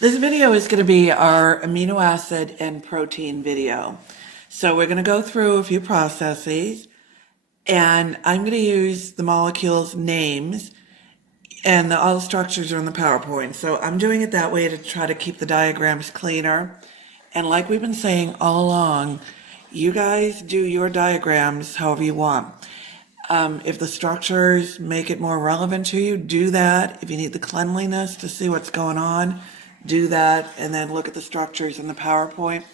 This video is going to be our amino acid and protein video. So we're going to go through a few processes, and I'm going to use the molecules' names, and all the structures are in the PowerPoint. So I'm doing it that way to try to keep the diagrams cleaner. And like we've been saying all along, you guys do your diagrams however you want. If the structures make it more relevant to you, do that. If you need the cleanliness to see what's going on, do that, and then look at the structures in the PowerPoint.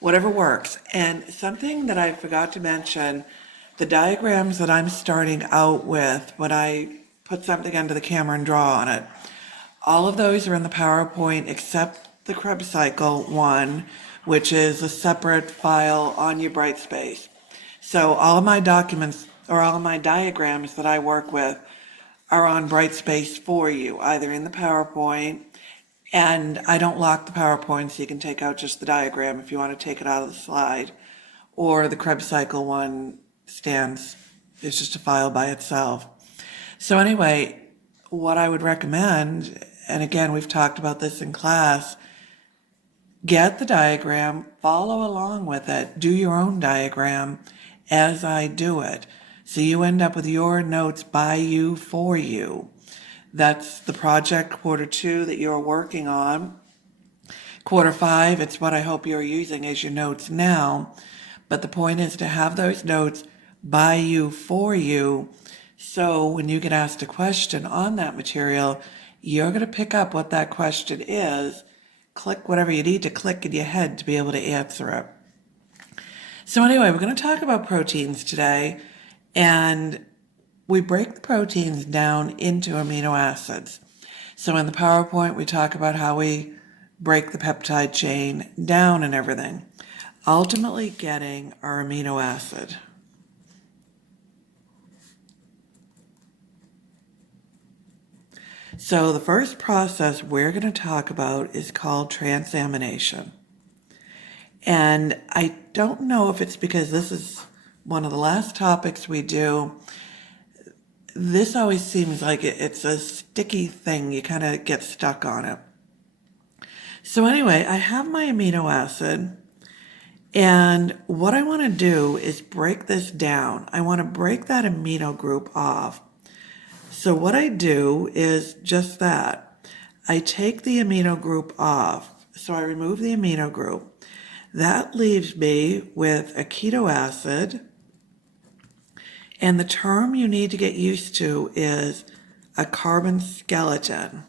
Whatever works. And something that I forgot to mention, the diagrams that I'm starting out with when I put something under the camera and draw on it, all of those are in the PowerPoint except the Krebs cycle one, which is a separate file on your Brightspace. So all of my documents or all of my diagrams that I work with are on Brightspace for you, either in the PowerPoint, and I don't lock the PowerPoint, so you can take out just the diagram if you want to take it out of the slide, or the Krebs cycle one stands, it's just a file by itself. So anyway, what I would recommend, and again, we've talked about this in class, get the diagram, follow along with it, do your own diagram as I do it. So you end up with your notes by you, for you. That's the project quarter 2 that you're working on. Quarter 5, it's what I hope you're using as your notes now. But the point is to have those notes by you, for you. So when you get asked a question on that material, you're going to pick up what that question is, click whatever you need to click in your head to be able to answer it. So anyway, we're going to talk about proteins today, and we break the proteins down into amino acids. So in the PowerPoint, we talk about how we break the peptide chain down and everything, ultimately getting our amino acid. So the first process we're going to talk about is called transamination. And I don't know if it's because this is one of the last topics we do. This always seems like it's a sticky thing. You kind of get stuck on it. So anyway, I have my amino acid, and what I want to do is break this down. I want to break that amino group off. So what I do is just that. I take the amino group off. So I remove the amino group. That leaves me with a keto acid. And the term you need to get used to is a carbon skeleton.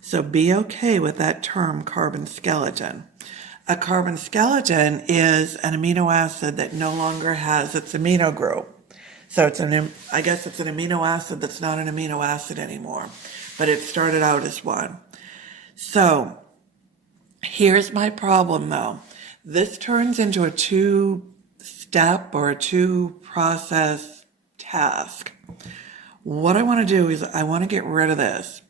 So be okay with that term, carbon skeleton. A carbon skeleton is an amino acid that no longer has its amino group. So I guess it's an amino acid that's not an amino acid anymore, but it started out as one. So here's my problem though. This turns into a 2-step or a 2-process task. What I want to do is I want to get rid of this.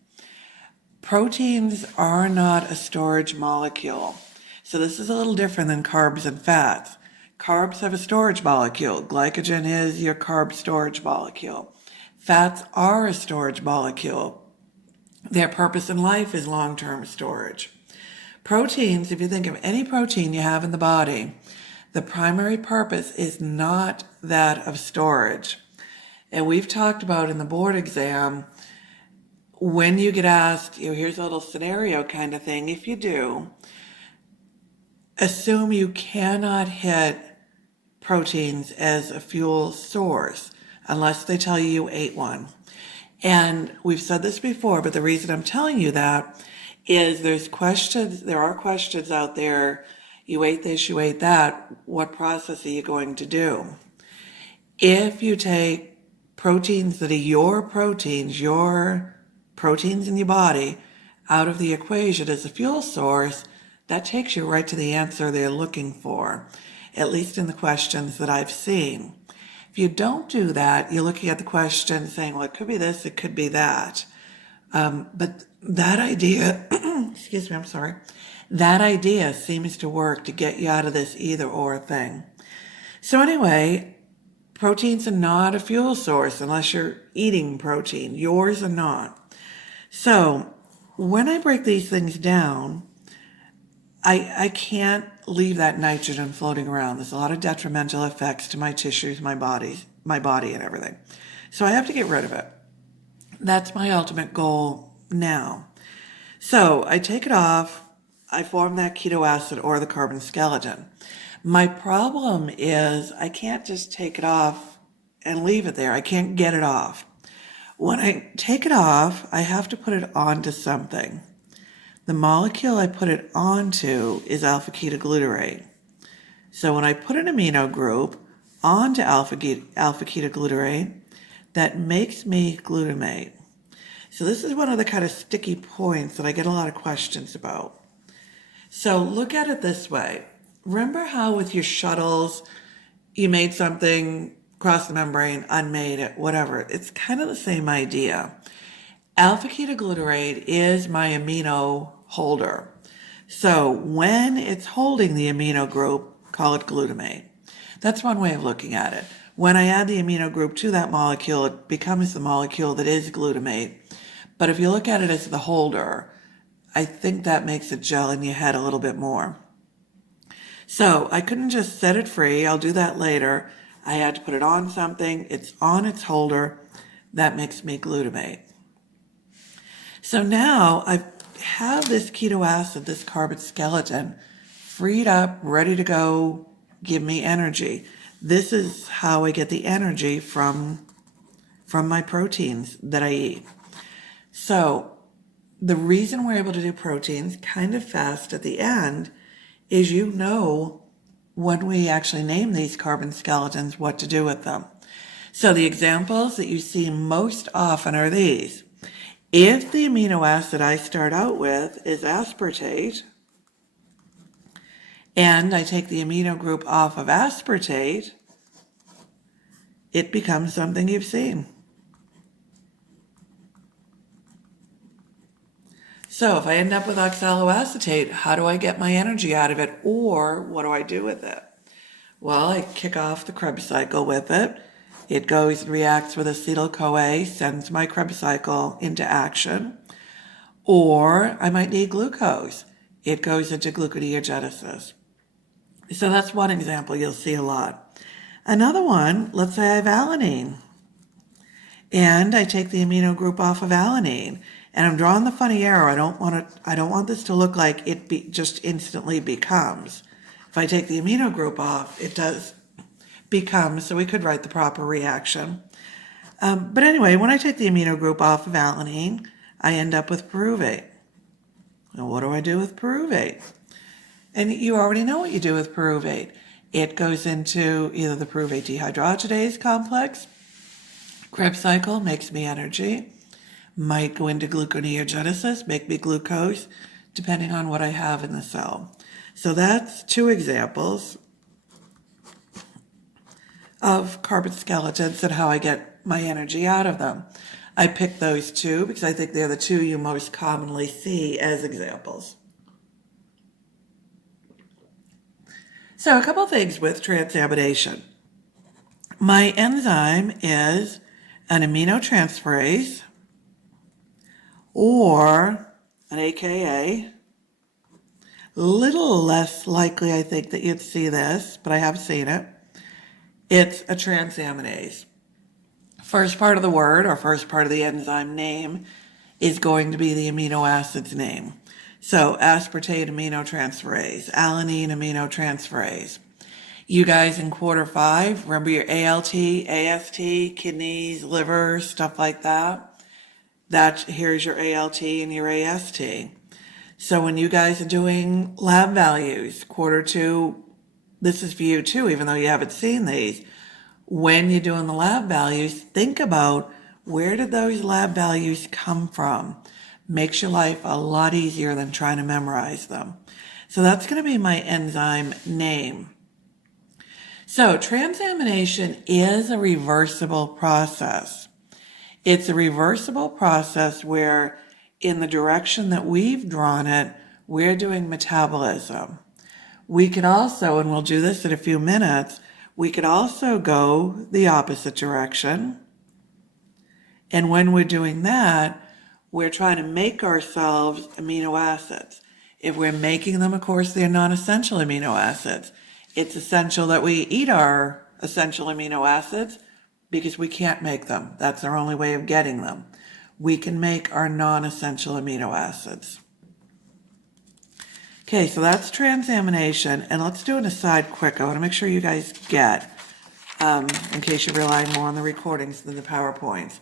Proteins are not a storage molecule. So this is a little different than carbs and fats. Carbs have a storage molecule. Glycogen is your carb storage molecule. Fats are a storage molecule. Their purpose in life is long-term storage. Proteins, if you think of any protein you have in the body, the primary purpose is not that of storage. And we've talked about in the board exam, when you get asked, here's a little scenario kind of thing, if you do, assume you cannot hit proteins as a fuel source unless they tell you ate one. And we've said this before, but the reason I'm telling you that is there are questions out there. You ate this, you ate that. What process are you going to do? If you take proteins that are your proteins in your body, out of the equation as a fuel source, that takes you right to the answer they're looking for, at least in the questions that I've seen. If you don't do that, you're looking at the question saying, well, it could be this, it could be that. But that idea, excuse me, I'm sorry, that idea seems to work to get you out of this either or thing. So anyway, proteins are not a fuel source unless you're eating protein. Yours are not. So when I break these things down, I can't leave that nitrogen floating around. There's a lot of detrimental effects to my tissues, my body and everything. So I have to get rid of it. That's my ultimate goal now. So I take it off. I form that keto acid or the carbon skeleton. My problem is I can't just take it off and leave it there. I can't get it off. When I take it off, I have to put it onto something. The molecule I put it onto is alpha-ketoglutarate. So when I put an amino group onto alpha-ketoglutarate, that makes me glutamate. So this is one of the kind of sticky points that I get a lot of questions about. So look at it this way. Remember how with your shuttles, you made something, crossed the membrane, unmade it, whatever. It's kind of the same idea. Alpha-ketoglutarate is my amino holder. So when it's holding the amino group, call it glutamate. That's one way of looking at it. When I add the amino group to that molecule, it becomes the molecule that is glutamate. But if you look at it as the holder, I think that makes it gel in your head a little bit more. So I couldn't just set it free. I'll do that later. I had to put it on something. It's on its holder. That makes me glutamate. So now I have this keto acid, this carbon skeleton, freed up, ready to go, give me energy. This is how I get the energy from my proteins that I eat. So the reason we're able to do proteins kind of fast at the end is when we actually name these carbon skeletons, what to do with them. So the examples that you see most often are these. If the amino acid I start out with is aspartate, and I take the amino group off of aspartate, it becomes something you've seen. So if I end up with oxaloacetate, how do I get my energy out of it, or what do I do with it? Well, I kick off the Krebs cycle with it. It reacts with acetyl-CoA, sends my Krebs cycle into action. Or I might need glucose. It goes into gluconeogenesis. So that's one example you'll see a lot. Another one, let's say I have alanine. And I take the amino group off of alanine. And I'm drawing the funny arrow. I don't want this to look like it just instantly becomes. If I take the amino group off, it does become, so we could write the proper reaction. But anyway, when I take the amino group off of alanine, I end up with pyruvate. Now, what do I do with pyruvate? And you already know what you do with pyruvate. It goes into either the pyruvate dehydrogenase complex, Krebs cycle makes me energy, might go into gluconeogenesis, make me glucose, depending on what I have in the cell. So that's two examples of carbon skeletons and how I get my energy out of them. I picked those two because I think they're the two you most commonly see as examples. So a couple things with transamination. My enzyme is an aminotransferase or an AKA. Little less likely, I think, that you'd see this, but I have seen it. It's a transaminase. First part of the word or first part of the enzyme name is going to be the amino acid's name. So aspartate aminotransferase, alanine aminotransferase. You guys in quarter 5, remember your ALT, AST, kidneys, liver, stuff like that? Here's your ALT and your AST. So when you guys are doing lab values, quarter 2, this is for you too, even though you haven't seen these. When you're doing the lab values, think about where did those lab values come from? Makes your life a lot easier than trying to memorize them. So that's going to be my enzyme name. So transamination is a reversible process. It's a reversible process where in the direction that we've drawn it, we're doing metabolism. We could also, and we'll do this in a few minutes, we could also go the opposite direction. And when we're doing that, we're trying to make ourselves amino acids. If we're making them, of course, they're non-essential amino acids. It's essential that we eat our essential amino acids because we can't make them. That's our only way of getting them. We can make our non-essential amino acids. Okay, so that's transamination, and let's do an aside quick. I want to make sure you guys get, in case you're relying more on the recordings than the PowerPoints.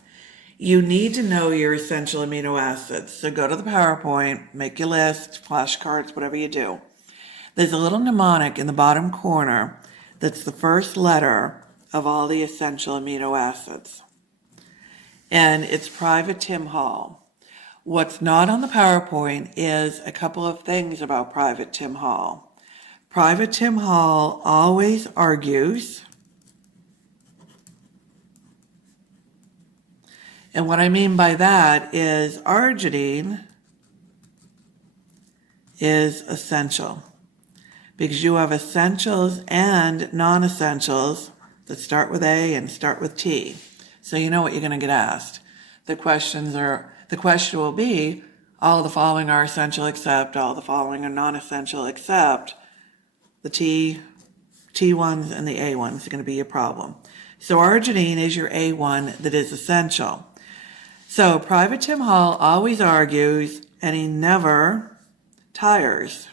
You need to know your essential amino acids. So go to the PowerPoint, make your list, flashcards, whatever you do. There's a little mnemonic in the bottom corner that's the first letter of all the essential amino acids. And it's Private Tim Hall. What's not on the PowerPoint is a couple of things about Private Tim Hall. Private Tim Hall always argues, and what I mean by that is arginine is essential because you have essentials and non-essentials that start with A and start with T. So you know what you're going to get asked. The question will be, all the following are essential except, all the following are non-essential except the T1s and the A1s are going to be your problem. So arginine is your A1 that is essential. So Private Tim Hall always argues, and he never tires.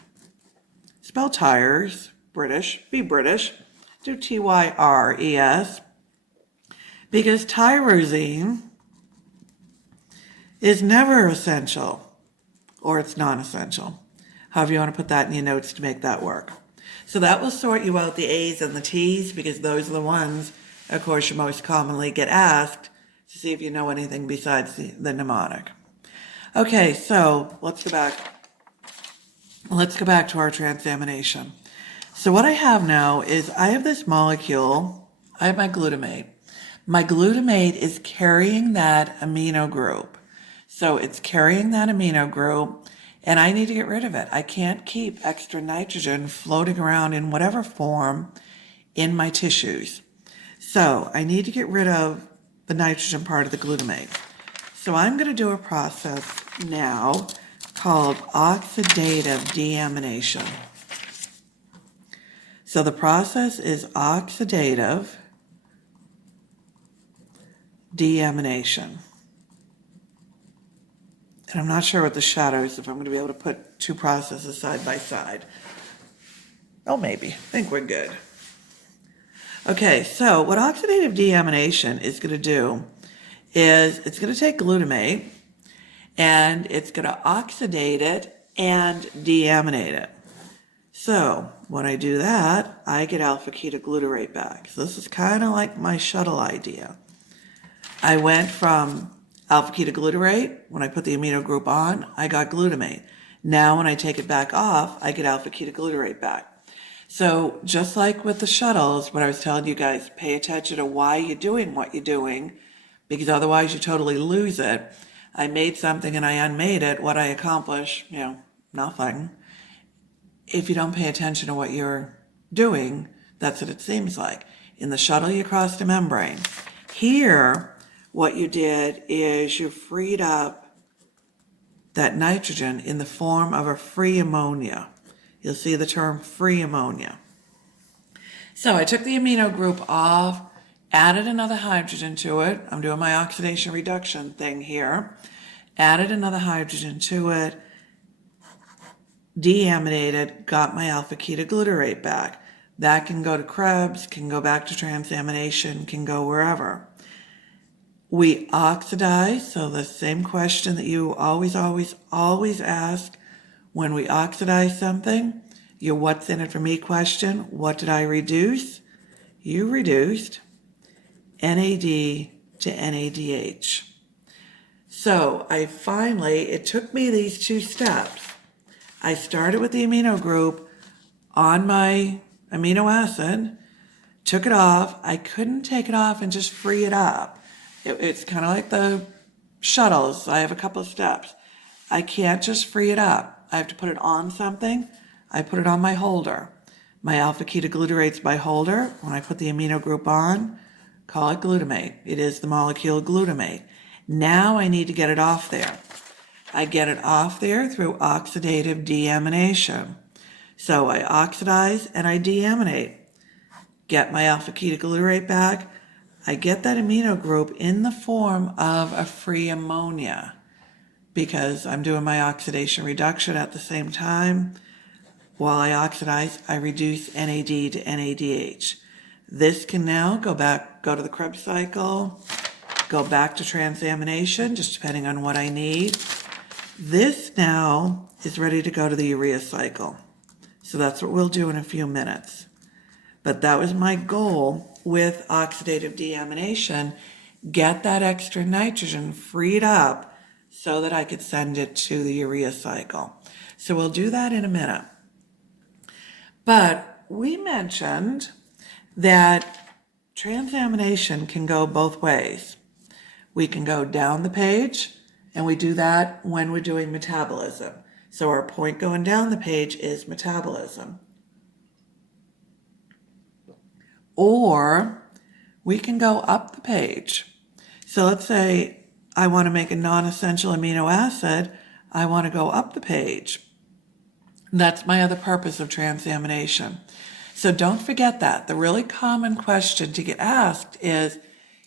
Spell tires, British, be British, do Tyres, because tyrosine is never essential, or it's non-essential. However you want to put that in your notes to make that work. So that will sort you out the A's and the T's, because those are the ones, of course, you most commonly get asked to see if you know anything besides the mnemonic. Okay, so let's go back to our transamination. So what I have now is I have this molecule, I have my glutamate. My glutamate is carrying that amino group. So it's carrying that amino group, and I need to get rid of it. I can't keep extra nitrogen floating around in whatever form in my tissues. So I need to get rid of the nitrogen part of the glutamate. So I'm going to do a process now called oxidative deamination. So the process is oxidative deamination. And I'm not sure with the shadows if I'm going to be able to put two processes side by side. Oh, maybe. I think we're good. Okay, so what oxidative deamination is going to do is it's going to take glutamate and it's going to oxidate it and deaminate it. So when I do that, I get alpha-ketoglutarate back. So this is kind of like my shuttle idea. I went from alpha-ketoglutarate, when I put the amino group on, I got glutamate. Now when I take it back off, I get alpha-ketoglutarate back. So just like with the shuttles, what I was telling you guys, pay attention to why you're doing what you're doing, because otherwise you totally lose it. I made something and I unmade it. What I accomplish, nothing. If you don't pay attention to what you're doing, that's what it seems like. In the shuttle, you crossed a membrane. Here, what you did is you freed up that nitrogen in the form of a free ammonia. You'll see the term free ammonia. So I took the amino group off, added another hydrogen to it. I'm doing my oxidation reduction thing here. Added another hydrogen to it, deaminated, got my alpha-ketoglutarate back. That can go to Krebs, can go back to transamination, can go wherever. We oxidize, so the same question that you always ask when we oxidize something, your what's in it for me question, what did I reduce? You reduced NAD to NADH. So it took me these two steps. I started with the amino group on my amino acid, took it off. I couldn't take it off and just free it up. It's kind of like the shuttles. I have a couple of steps. I can't just free it up. I have to put it on something. I put it on my holder. My alpha-ketogglutarate's my holder. When I put the amino group on, call it glutamate. It is the molecule glutamate. Now I need to get it off there. I get it off there through oxidative deamination. So I oxidize and I deaminate. Get my alpha ketoglutarate back. I get that amino group in the form of a free ammonia because I'm doing my oxidation reduction at the same time. While I oxidize, I reduce NAD to NADH. This can now go to the Krebs cycle, go back to transamination, just depending on what I need. This now is ready to go to the urea cycle. So that's what we'll do in a few minutes. But that was my goal with oxidative deamination, get that extra nitrogen freed up so that I could send it to the urea cycle. So we'll do that in a minute. But we mentioned that transamination can go both ways. We can go down the page, and we do that when we're doing metabolism. So our point going down the page is metabolism. Or we can go up the page. So let's say I want to make a non-essential amino acid. I want to go up the page. That's my other purpose of transamination. So don't forget that. The really common question to get asked is,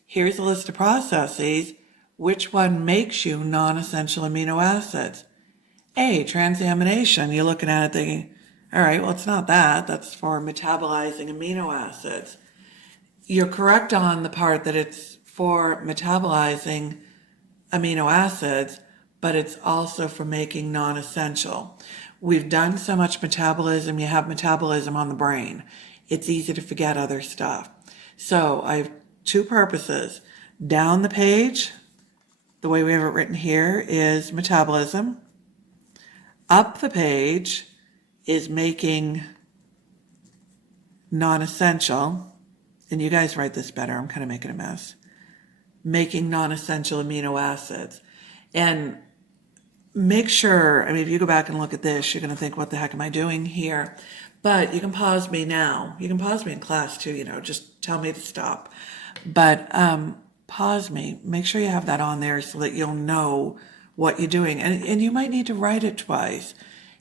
here's a list of processes. Which one makes you non-essential amino acids? A, transamination. You're looking at it thinking, all right, well, it's not that. That's for metabolizing amino acids. You're correct on the part that it's for metabolizing amino acids, but it's also for making non-essential. We've done so much metabolism, you have metabolism on the brain. It's easy to forget other stuff. So I have two purposes. Down the page, the way we have it written here, is metabolism. Up the page is making non-essential, and you guys write this better, I'm kind of making a mess, making non-essential amino acids. And make sure, I mean, if you go back and look at this, you're going to think, what the heck am I doing here? But you can pause me now. You can pause me in class too, just tell me to stop. But pause me. Make sure you have that on there so that you'll know what you're doing. And you might need to write it twice.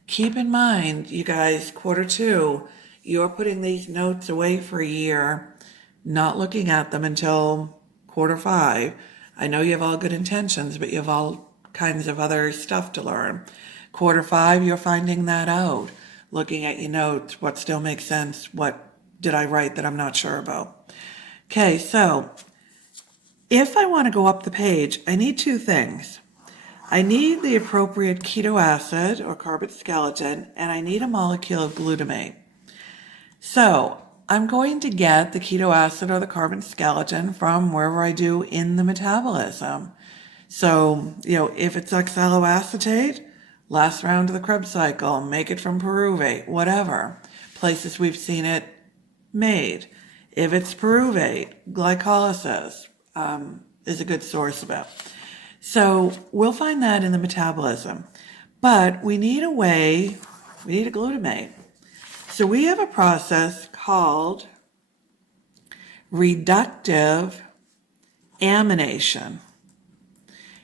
Keep in mind, you guys, quarter 2, you're putting these notes away for a year, not looking at them until quarter 5. I know you have all good intentions, but you have all kinds of other stuff to learn. Quarter 5, you're finding that out, looking at your notes, what still makes sense, what did I write that I'm not sure about. Okay, so if I want to go up the page, I need 2 things. I need the appropriate keto acid or carbon skeleton, and I need a molecule of glutamate. So I'm going to get the keto acid or the carbon skeleton from wherever I do in the metabolism. So, if it's oxaloacetate, last round of the Krebs cycle, make it from pyruvate, whatever. Places we've seen it made. If it's pyruvate, glycolysis is a good source of it. So we'll find that in the metabolism. But we need a glutamate. So we have a process called reductive amination.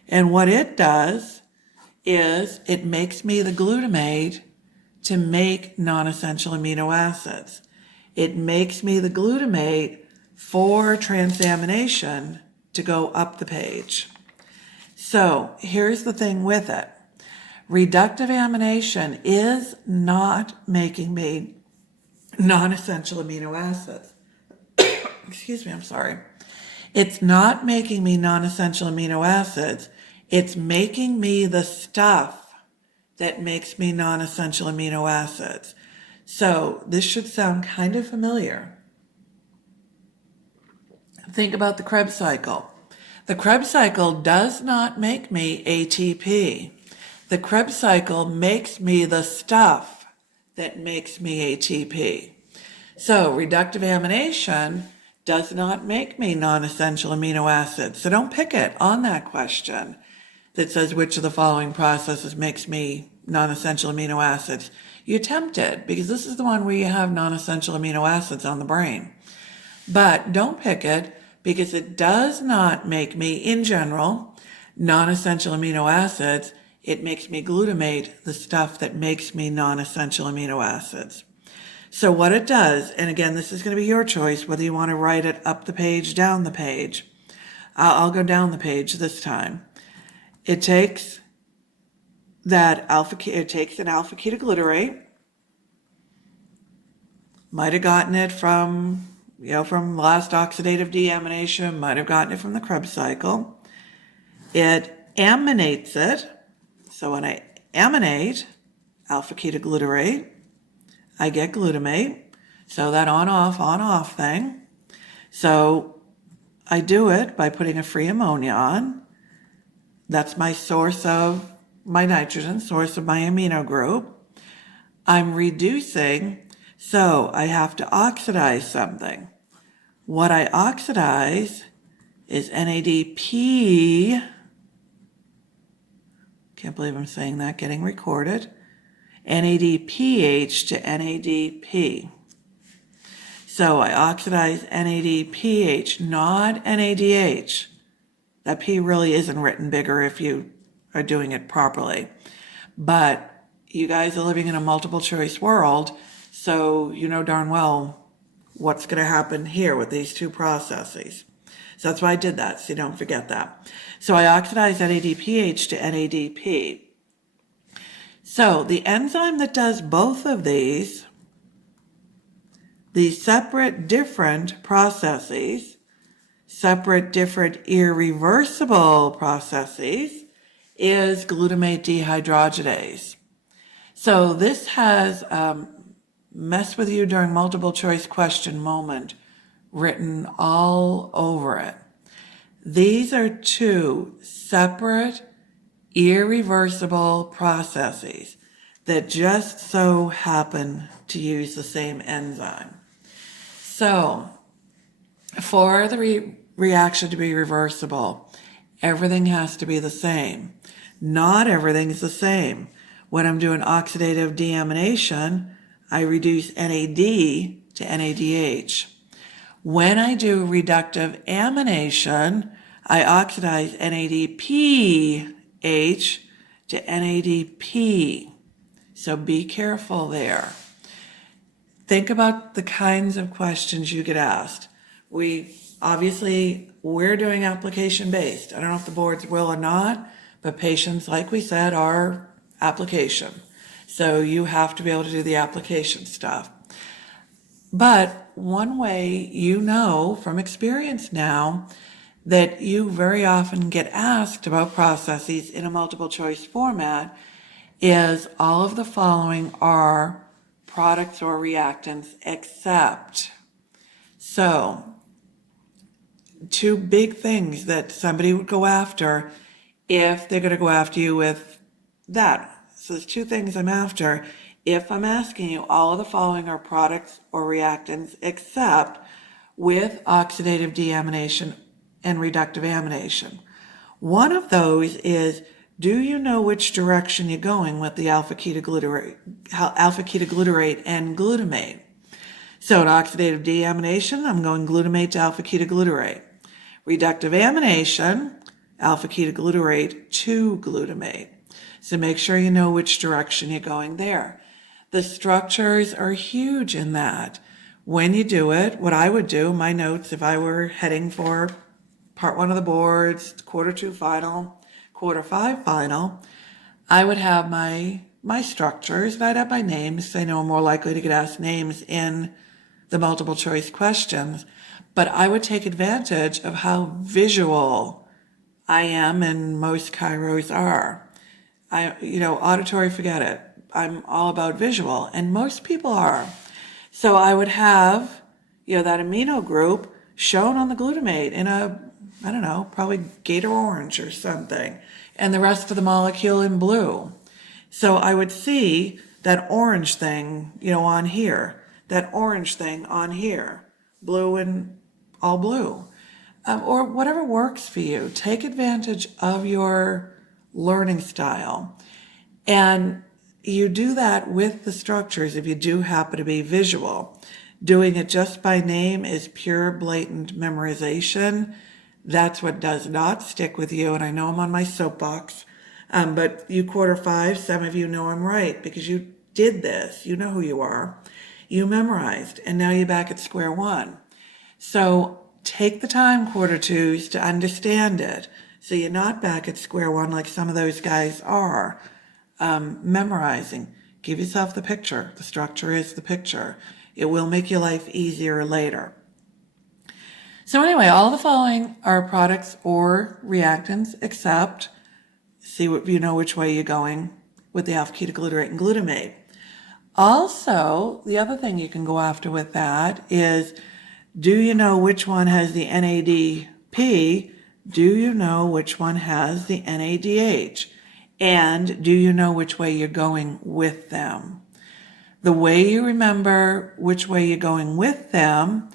And what it does is it makes me the glutamate to make non-essential amino acids. It makes me the glutamate for transamination to go up the page. So here's the thing with it. Reductive amination is not making me non-essential amino acids. Excuse me, I'm sorry. It's not making me non-essential amino acids. It's making me the stuff that makes me non-essential amino acids. So this should sound kind of familiar. Think about the Krebs cycle. The Krebs cycle does not make me ATP. The Krebs cycle makes me the stuff that makes me ATP. So reductive amination does not make me non-essential amino acids. So don't pick it on that question that says which of the following processes makes me non-essential amino acids. You're tempted because this is the one where you have non-essential amino acids on the brain. But don't pick it because it does not make me, in general, non-essential amino acids. it makes me glutamate the stuff that makes me non-essential amino acids. So what it does, and again, this is going to be your choice, whether you want to write it up the page, down the page. I'll go down the page this time. It takes an alpha-ketoglutarate. Might have gotten it from last oxidative deamination, might have gotten it from the Krebs cycle. It aminates it. So when I aminate alpha-ketoglutarate, I get glutamate. So that on-off thing. So I do it by putting a free ammonia on. That's my source of my nitrogen, source of my amino group. I'm reducing, so I have to oxidize something. What I oxidize is NADP. Can't believe I'm saying that, getting recorded. NADPH to NADP. So I oxidize NADPH, not NADH. That P really isn't written bigger if you are doing it properly. But you guys are living in a multiple choice world, so you know darn well what's going to happen here with these two processes. So that's why I did that, so you don't forget that. So I oxidize NADPH to NADP. So the enzyme that does both of these separate different processes, separate different irreversible processes, is glutamate dehydrogenase. So this has mess with you during multiple choice question moment written all over it. These are two separate irreversible processes that just so happen to use the same enzyme. So for the reaction to be reversible, everything has to be the same. Not everything is the same. When I'm doing oxidative deamination, I reduce NAD to NADH. When I do reductive amination, I oxidize NADPH to NADP. So be careful there. Think about the kinds of questions you get asked. We're doing application based. I don't know if the boards will or not, but patients, like we said, are application. So you have to be able to do the application stuff. But one way you know from experience now that you very often get asked about processes in a multiple choice format is all of the following are products or reactants except. So two big things that somebody would go after if they're going to go after you with that. So there's two things I'm after. If I'm asking you, all of the following are products or reactants except with oxidative deamination and reductive amination. One of those is, do you know which direction you're going with the alpha-ketoglutarate and glutamate? So in oxidative deamination, I'm going glutamate to alpha-ketoglutarate. Reductive amination, alpha-ketoglutarate to glutamate. So make sure you know which direction you're going there. The structures are huge in that. When you do it, what I would do, my notes, if I were heading for part 1 of the boards, quarter 2 final, quarter 5 final, I would have my structures, and I'd have my names. I know I'm more likely to get asked names in the multiple choice questions, but I would take advantage of how visual I am, and most chiros are. Auditory, forget it. I'm all about visual, and most people are. So I would have, that amino group shown on the glutamate in probably gator orange or something, and the rest of the molecule in blue. So I would see that orange thing, on here, that orange thing on here, blue and all blue, or whatever works for you. Take advantage of your learning style. And you do that with the structures if you do happen to be visual. Doing it just by name is pure, blatant memorization. That's what does not stick with you. And I know I'm on my soapbox, But you quarter five, some of you know I'm right because you did this. You know who you are. You memorized, and now you're back at square one. So take the time, quarter twos, to understand it. So you're not back at square one like some of those guys are. Memorizing. Give yourself the picture. The structure is the picture. It will make your life easier later. So anyway, all the following are products or reactants except, see what you know which way you're going with the alpha-ketoglutarate and glutamate. Also, the other thing you can go after with that is, do you know which one has the NADP? Do you know which one has the NADH? And do you know which way you're going with them? The way you remember which way you're going with them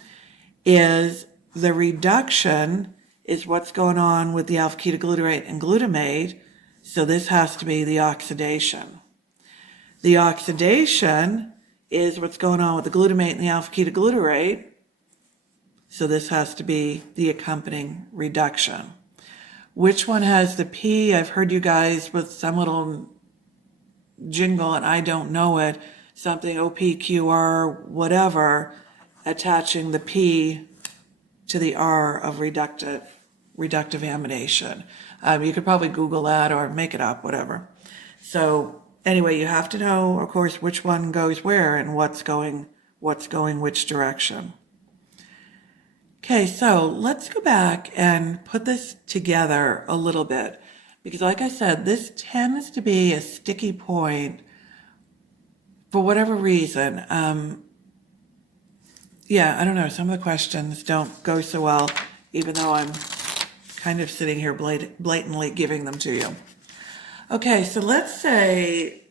is the reduction is what's going on with the alpha-ketoglutarate and glutamate. So this has to be the oxidation. The oxidation is what's going on with the glutamate and the alpha-ketoglutarate. So this has to be the accompanying reduction. Which one has the P? I've heard you guys with some little jingle, and I don't know it, something OPQR, whatever, attaching the P to the R of reductive amination. You could probably Google that or make it up, whatever. So anyway, you have to know, of course, which one goes where and what's going which direction. Okay, so let's go back and put this together a little bit, because like I said, this tends to be a sticky point for whatever reason. Yeah, I don't know, some of the questions don't go so well, even though I'm kind of sitting here blatantly giving them to you. Okay, so let's say,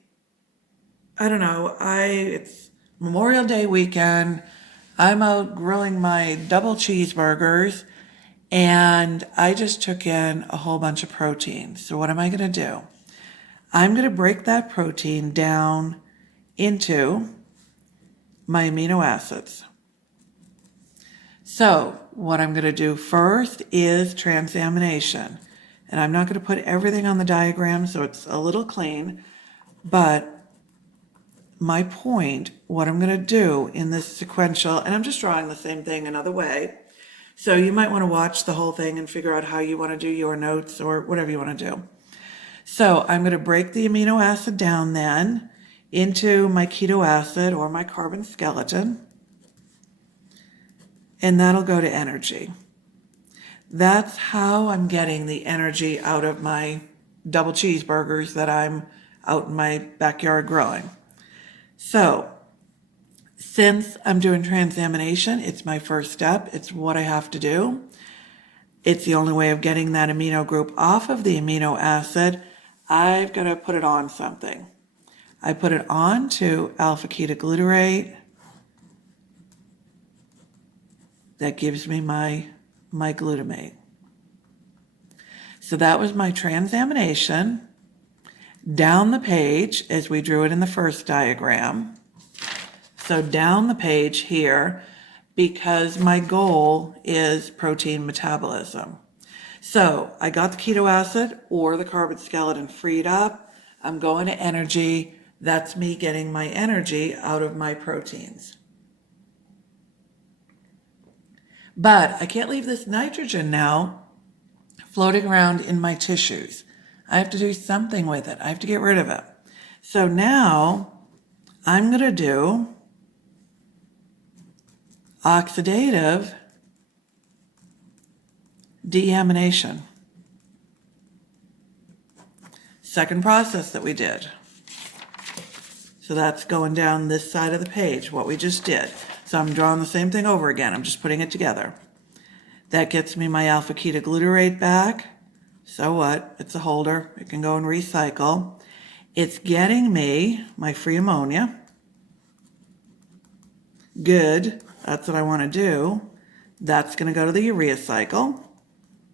I don't know, it's Memorial Day weekend, I'm out grilling my double cheeseburgers, and I just took in a whole bunch of protein. So what am I going to do? I'm going to break that protein down into my amino acids. So what I'm going to do first is transamination. And I'm not going to put everything on the diagram so it's a little clean, but my point, what I'm going to do in this sequential, and I'm just drawing the same thing another way. So you might want to watch the whole thing and figure out how you want to do your notes or whatever you want to do. So I'm going to break the amino acid down then into my keto acid or my carbon skeleton, and that'll go to energy. That's how I'm getting the energy out of my double cheeseburgers that I'm out in my backyard growing. So, since I'm doing transamination, it's my first step. It's what I have to do. It's the only way of getting that amino group off of the amino acid. I've got to put it on something. I put it on to alpha-ketoglutarate. That gives me my glutamate. So that was my transamination. Down the page, as we drew it in the first diagram. So down the page here, because my goal is protein metabolism. So I got the keto acid or the carbon skeleton freed up. I'm going to energy. That's me getting my energy out of my proteins. But I can't leave this nitrogen now floating around in my tissues. I have to do something with it. I have to get rid of it. So now I'm going to do oxidative deamination. Second process that we did. So that's going down this side of the page, what we just did. So I'm drawing the same thing over again. I'm just putting it together. That gets me my alpha-ketoglutarate back. So what? It's a holder. It can go and recycle. It's getting me my free ammonia. Good. That's what I want to do. That's going to go to the urea cycle.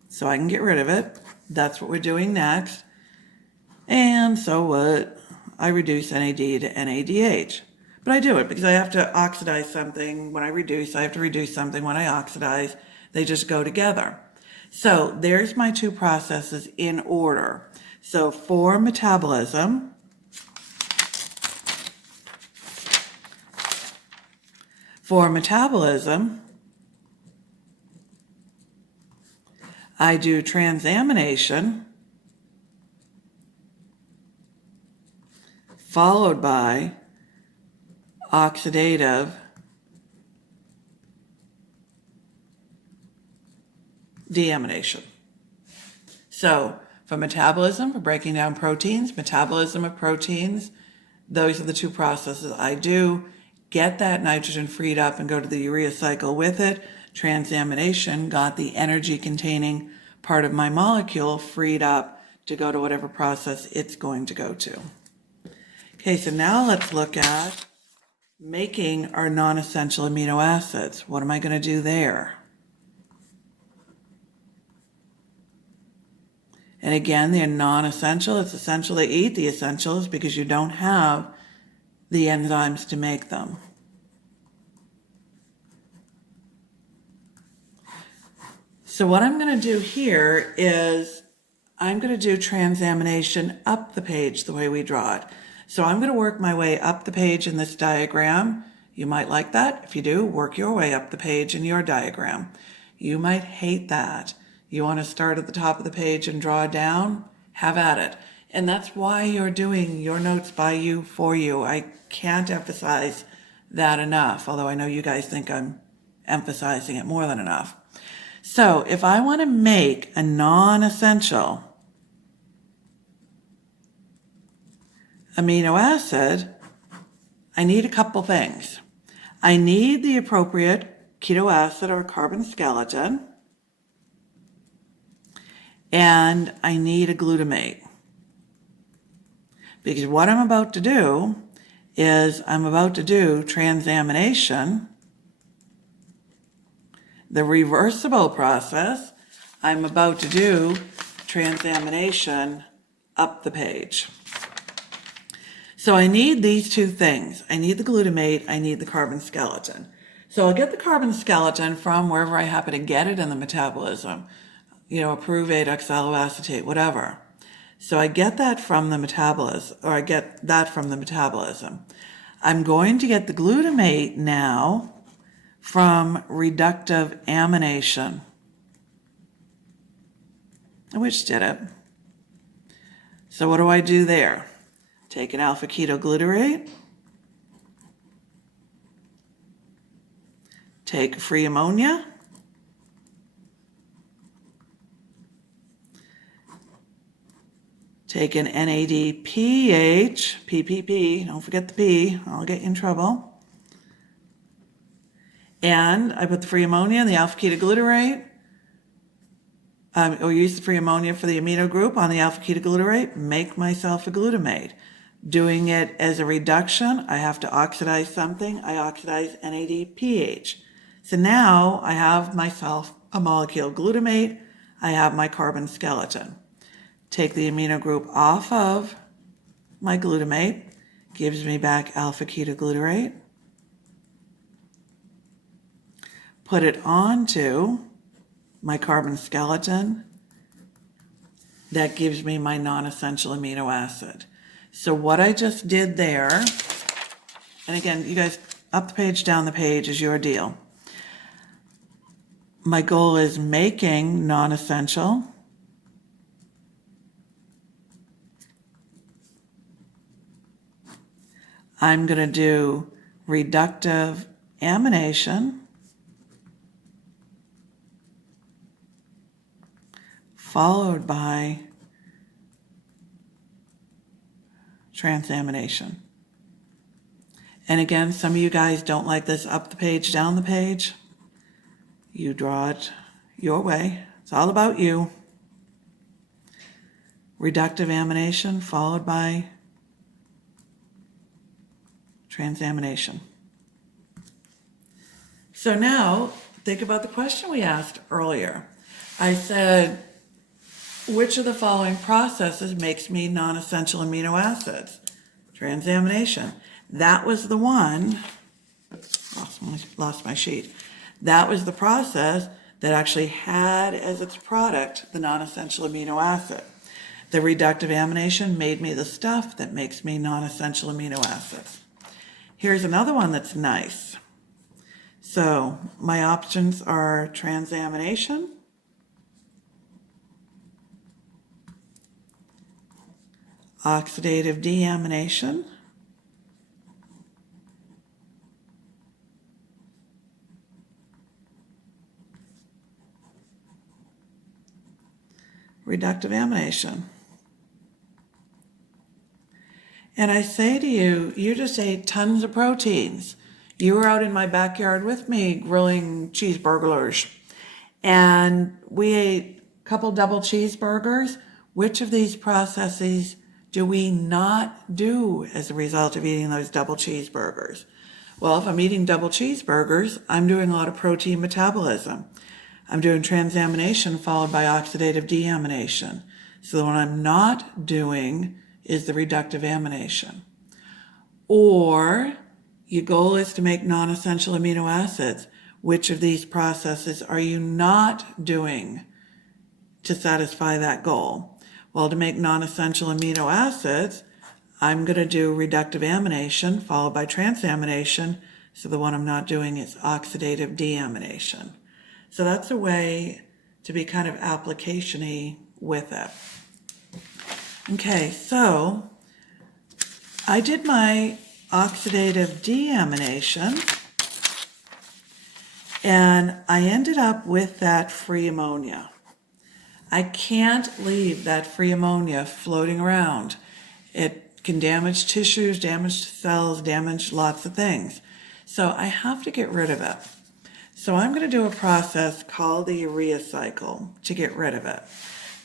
So I can get rid of it. That's what we're doing next. And so what? I reduce NAD to NADH. But I do it because I have to oxidize something when I reduce. I have to reduce something when I oxidize. They just go together. So there's my two processes in order. So for metabolism, I do transamination followed by oxidative deamination. So for metabolism, for breaking down proteins, metabolism of proteins, those are the two processes I do. Get that nitrogen freed up and go to the urea cycle with it. Transamination got the energy containing part of my molecule freed up to go to whatever process it's going to go to. Okay, so now let's look at making our non-essential amino acids. What am I going to do there? And again, they're non-essential. It's essential to eat the essentials because you don't have the enzymes to make them. So what I'm going to do here is I'm going to do transamination up the page the way we draw it. So I'm going to work my way up the page in this diagram. You might like that. If you do, work your way up the page in your diagram. You might hate that. You want to start at the top of the page and draw down? Have at it. And that's why you're doing your notes by you, for you. I can't emphasize that enough, although I know you guys think I'm emphasizing it more than enough. So if I want to make a non-essential amino acid, I need a couple things. I need the appropriate keto acid or carbon skeleton, and I need a glutamate. Because what I'm about to do is I'm about to do transamination, the reversible process. I'm about to do transamination up the page. So I need these two things. I need the glutamate, I need the carbon skeleton. So I'll get the carbon skeleton from wherever I happen to get it in the metabolism, a pyruvate, oxaloacetate, whatever. So I get that from the metabolism, I'm going to get the glutamate now from reductive amination, which did it. So what do I do there? Take an alpha-ketoglutarate, take free ammonia, take an NADPH, PPP, don't forget the P, I'll get you in trouble. And I put the free ammonia and the alpha-ketoglutarate, or use the free ammonia for the amino group on the alpha-ketoglutarate, make myself a glutamate. Doing it as a reduction, I have to oxidize something. I oxidize NADPH. So now I have myself a molecule glutamate. I have my carbon skeleton. Take the amino group off of my glutamate, gives me back alpha-ketoglutarate. Put it onto my carbon skeleton. That gives me my non-essential amino acid. So what I just did there, and again, you guys, up the page, down the page is your deal. My goal is making non-essential. I'm going to do reductive amination, followed by transamination. And again, some of you guys don't like this up the page, down the page. You draw it your way. It's all about you. Reductive amination followed by transamination. So now think about the question we asked earlier. I said, which of the following processes makes me non-essential amino acids? Transamination. That was the one, lost my sheet. That was the process that actually had as its product the non-essential amino acid. The reductive amination made me the stuff that makes me non-essential amino acids. Here's another one that's nice. So my options are transamination, oxidative deamination, reductive amination. And I say to you, you just ate tons of proteins. You were out in my backyard with me grilling cheeseburgers, and we ate a couple double cheeseburgers. Which of these processes do we not do as a result of eating those double cheeseburgers? Well, if I'm eating double cheeseburgers, I'm doing a lot of protein metabolism. I'm doing transamination followed by oxidative deamination. So the one I'm not doing is the reductive amination. Or your goal is to make non-essential amino acids. Which of these processes are you not doing to satisfy that goal? Well, to make non-essential amino acids, I'm going to do reductive amination followed by transamination. So the one I'm not doing is oxidative deamination. So that's a way to be kind of application-y with it. Okay, so I did my oxidative deamination, and I ended up with that free ammonia. I can't leave that free ammonia floating around. It can damage tissues, damage cells, damage lots of things. So I have to get rid of it. So I'm going to do a process called the urea cycle to get rid of it.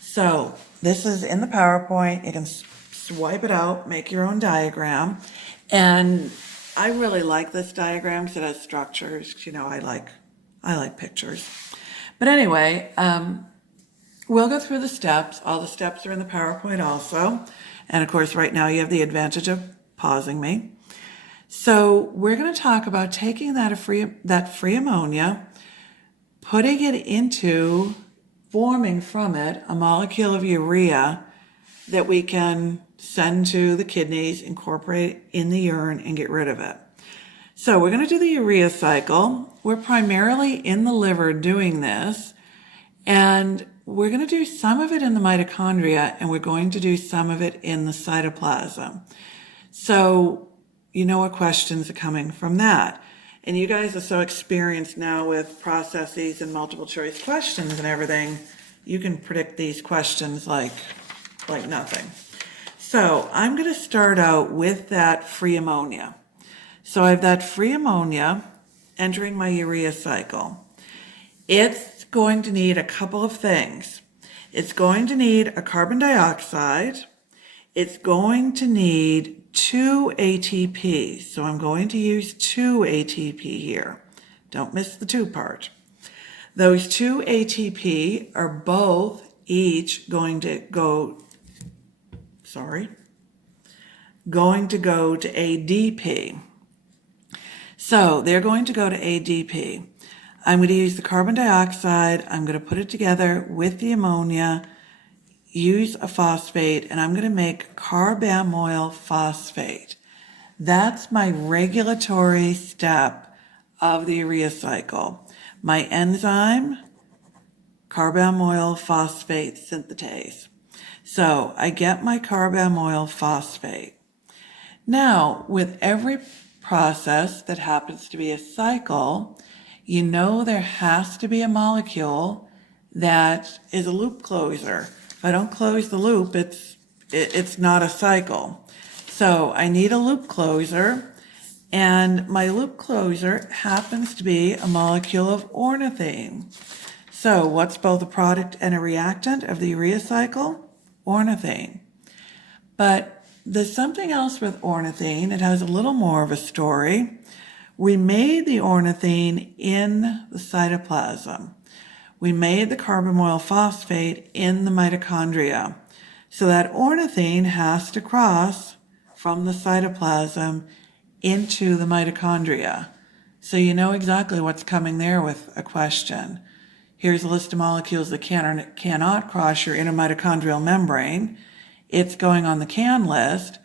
So this is in the PowerPoint. You can swipe it out, make your own diagram. And I really like this diagram because it has structures. You know, I like pictures. But anyway, we'll go through the steps. All the steps are in the PowerPoint also. And of course, right now you have the advantage of pausing me. So we're going to talk about taking that free ammonia, putting it into forming from it a molecule of urea that we can send to the kidneys, incorporate in the urine, and get rid of it. So we're going to do the urea cycle. We're primarily in the liver doing this, and we're going to do some of it in the mitochondria, and we're going to do some of it in the cytoplasm. So you know what questions are coming from that. And you guys are so experienced now with processes and multiple choice questions and everything, you can predict these questions like nothing. So I'm going to start out with that free ammonia. So I have that free ammonia entering my urea cycle. It's going to need a couple of things. It's going to need a carbon dioxide. It's going to need 2 ATP. So I'm going to use 2 ATP here. Don't miss the 2 part. Those 2 ATP are both each going to go to ADP. So they're going to go to ADP. I'm going to use the carbon dioxide. I'm going to put it together with the ammonia, use a phosphate, and I'm going to make carbamoyl phosphate. That's my regulatory step of the urea cycle. My enzyme, carbamoyl phosphate synthetase. So I get my carbamoyl phosphate. Now, with every process that happens to be a cycle, you know there has to be a molecule that is a loop closer. If I don't close the loop, it's not a cycle. So I need a loop closer, and my loop closer happens to be a molecule of ornithine. So what's both a product and a reactant of the urea cycle? Ornithine. But there's something else with ornithine. It has a little more of a story. We made the ornithine in the cytoplasm. We made the carbamoyl phosphate in the mitochondria. So that ornithine has to cross from the cytoplasm into the mitochondria. So you know exactly what's coming there with a question. here's a list of molecules that can or cannot cross your inner mitochondrial membrane. It's going on the can list,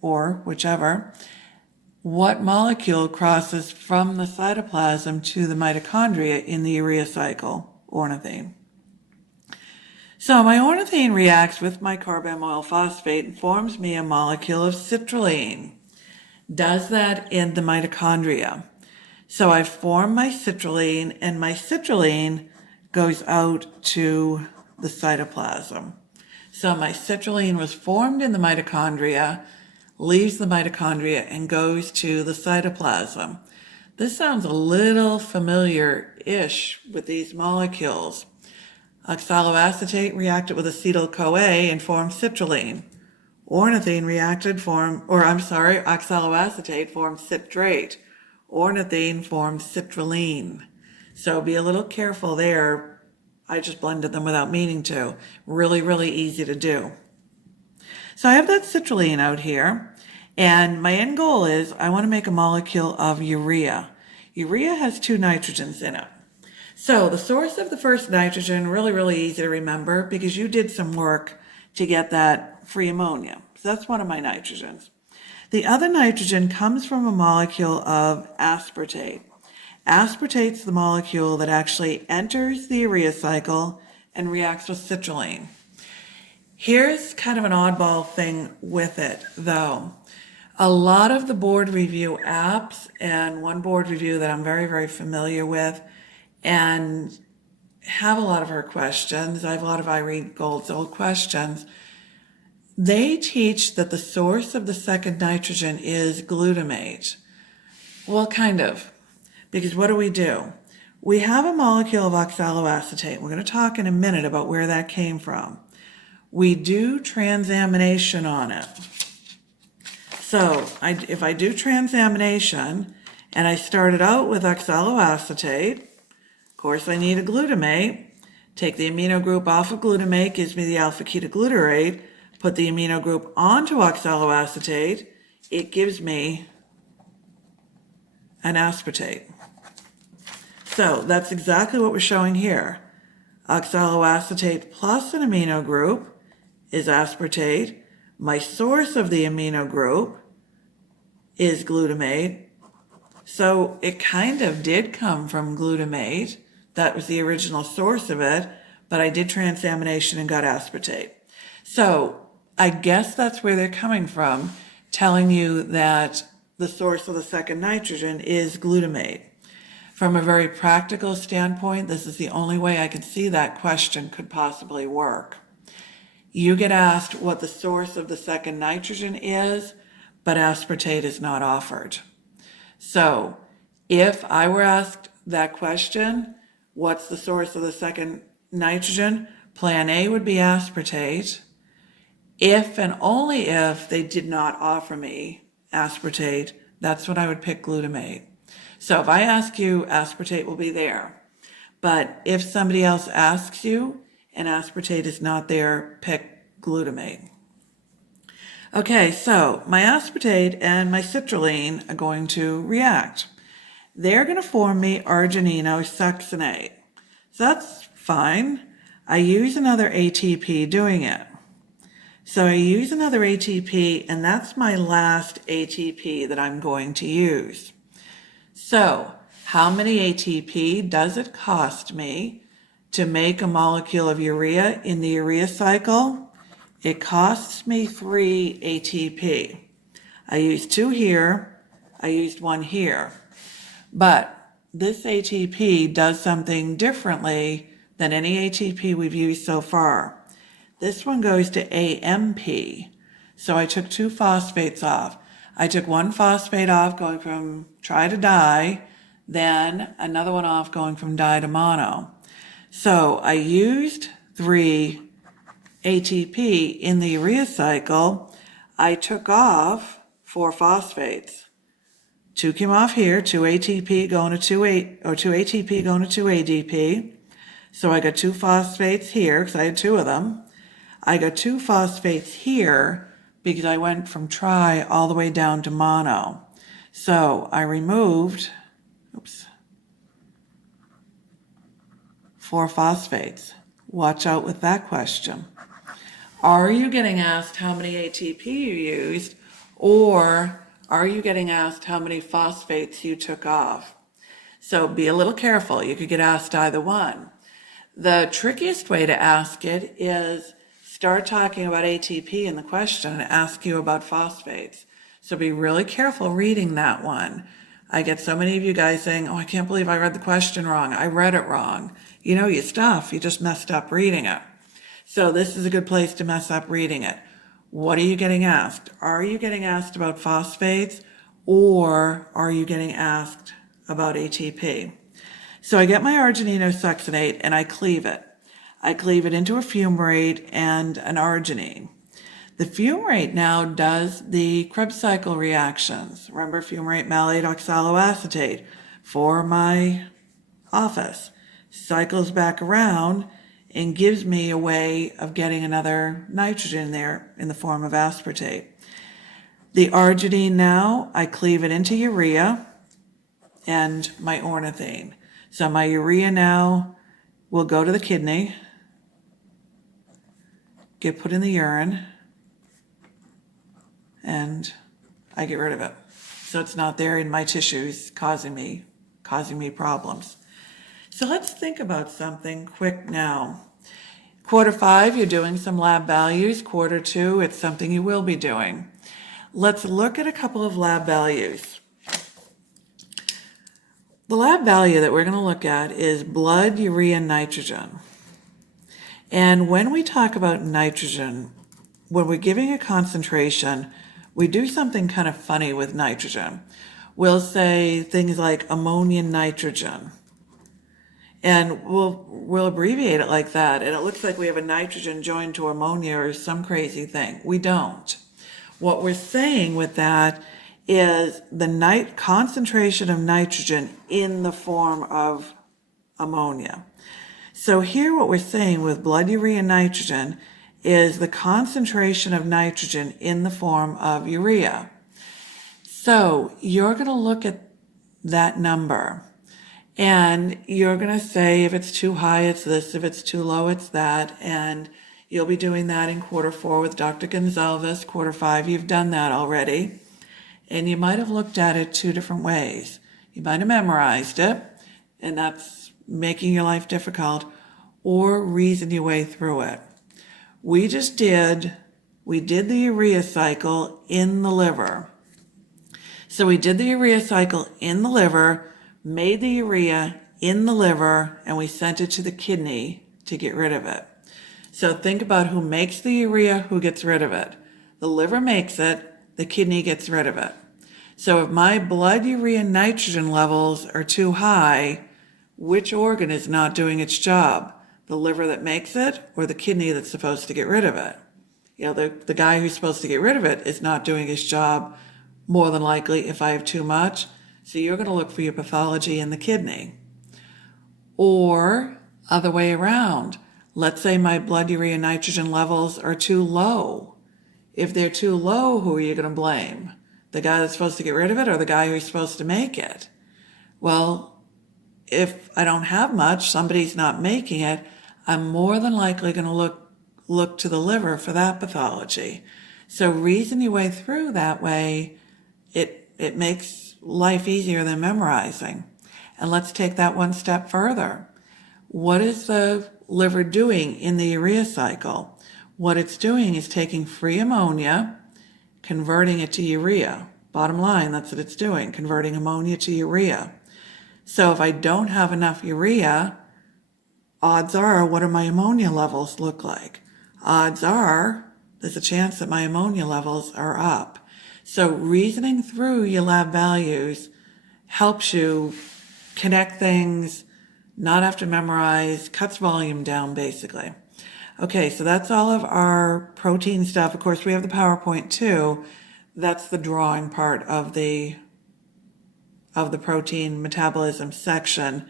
or whichever, what molecule crosses from the cytoplasm to the mitochondria in the urea cycle, ornithine. So my ornithine reacts with my carbamoyl phosphate and forms me a molecule of citrulline. Does that in the mitochondria. So I form my citrulline, and my citrulline goes out to the cytoplasm. So my citrulline was formed in the mitochondria, leaves the mitochondria, and goes to the cytoplasm. This sounds a little familiar-ish with these molecules. Oxaloacetate reacted with acetyl-CoA and formed citrulline. Oxaloacetate formed citrate. Ornithine formed citrulline. So be a little careful there. I just blended them without meaning to. Really, really easy to do. So I have that citrulline out here, and my end goal is I want to make a molecule of urea. Urea has 2 nitrogens in it. So the source of the first nitrogen, really, really easy to remember because you did some work to get that free ammonia. So that's one of my nitrogens. The other nitrogen comes from a molecule of aspartate. Aspartate's the molecule that actually enters the urea cycle and reacts with citrulline. Here's kind of an oddball thing with it, though. A lot of the board review apps, and one board review that I'm very, very familiar with, and have a lot of her questions. I have a lot of Irene Gold's old questions. They teach that the source of the second nitrogen is glutamate. Well, kind of. Because what do? We have a molecule of oxaloacetate. We're going to talk in a minute about where that came from. We do transamination on it. So if I do transamination and I started out with oxaloacetate, of course I need a glutamate. Take the amino group off of glutamate, gives me the alpha-ketoglutarate. Put the amino group onto oxaloacetate, it gives me an aspartate. So that's exactly what we're showing here. Oxaloacetate plus an amino group is aspartate. My source of the amino group is glutamate. So it kind of did come from glutamate. That was the original source of it, but I did transamination and got aspartate. So I guess that's where they're coming from, telling you that the source of the second nitrogen is glutamate. From a very practical standpoint, this is the only way I could see that question could possibly work. You get asked what the source of the second nitrogen is, but aspartate is not offered. So if I were asked that question, what's the source of the second nitrogen? Plan A would be aspartate. If and only if they did not offer me aspartate, that's when I would pick glutamate. So if I ask you, aspartate will be there. But if somebody else asks you and aspartate is not there, pick glutamate. Okay, so my aspartate and my citrulline are going to react. They're going to form me argininosuccinate. So that's fine. I use another ATP doing it. So I use another ATP, and that's my last ATP that I'm going to use. So how many ATP does it cost me to make a molecule of urea in the urea cycle? It costs me 3 ATP. I used 2 here, I used 1 here. But this ATP does something differently than any ATP we've used so far. This one goes to AMP. So I took 2 phosphates off. I took 1 phosphate off going from tri to di, then another one off going from di to mono. So I used 3 ATP in the urea cycle. I took off 4 phosphates. 2 came off here, 2 ATP going to 2 ATP going to 2 ADP. So I got 2 phosphates here because I had 2 of them. I got 2 phosphates here because I went from tri all the way down to mono. So I removed, for phosphates? Watch out with that question. Are you getting asked how many ATP you used, or are you getting asked how many phosphates you took off? So be a little careful. You could get asked either one. The trickiest way to ask it is start talking about ATP in the question and ask you about phosphates. So be really careful reading that one. I get so many of you guys saying, oh, I can't believe I read the question wrong. I read it wrong. You know your stuff. You just messed up reading it. So this is a good place to mess up reading it. What are you getting asked? Are you getting asked about phosphates, or are you getting asked about ATP? So I get my argininosuccinate and I cleave it. I cleave it into a fumarate and an arginine. The fumarate now does the Krebs cycle reactions. Remember fumarate malate oxaloacetate for my office. Cycles back around and gives me a way of getting another nitrogen there in the form of aspartate. The arginine now, I cleave it into urea and my ornithine. So my urea now will go to the kidney, get put in the urine, and I get rid of it. So it's not there in my tissues causing me problems. So let's think about something quick now. Quarter 5, you're doing some lab values. Quarter 2, it's something you will be doing. Let's look at a couple of lab values. The lab value that we're going to look at is blood urea nitrogen. And when we talk about nitrogen, when we're giving a concentration, we do something kind of funny with nitrogen. We'll say things like ammonium nitrogen. And we'll abbreviate it like that. And it looks like we have a nitrogen joined to ammonia or some crazy thing. We don't. What we're saying with that is the concentration of nitrogen in the form of ammonia. So here what we're saying with blood urea nitrogen is the concentration of nitrogen in the form of urea. So you're going to look at that number and you're going to say if it's too high, it's this, if it's too low, it's that, and you'll be doing that in quarter 4 with Dr. Gonzalez. Quarter 5, you've done that already. And you might have looked at it 2 different ways. You might have memorized it, and that's making your life difficult, or reason your way through it. We did the urea cycle in the liver. So we did the urea cycle in the liver, made the urea in the liver, and we sent it to the kidney to get rid of it. So think about who makes the urea, who gets rid of it. The liver makes it, the kidney gets rid of it. So if my blood urea nitrogen levels are too high, which organ is not doing its job? The liver that makes it, or the kidney that's supposed to get rid of it? You know, the guy who's supposed to get rid of it is not doing his job more than likely if I have too much. So you're going to look for your pathology in the kidney. Or other way around. Let's say my blood urea nitrogen levels are too low. If they're too low, who are you going to blame? The guy that's supposed to get rid of it or the guy who's supposed to make it? Well, if I don't have much, somebody's not making it, I'm more than likely going to look to the liver for that pathology. So reason your way through that way, it makes life easier than memorizing. And let's take that one step further. What is the liver doing in the urea cycle? What it's doing is taking free ammonia, converting it to urea. Bottom line, that's what it's doing, converting ammonia to urea. So if I don't have enough urea, odds are, what do my ammonia levels look like? Odds are, there's a chance that my ammonia levels are up. So reasoning through your lab values helps you connect things, not have to memorize, cuts volume down basically. Okay, so that's all of our protein stuff. Of course, we have the PowerPoint too. That's the drawing part of the protein metabolism section.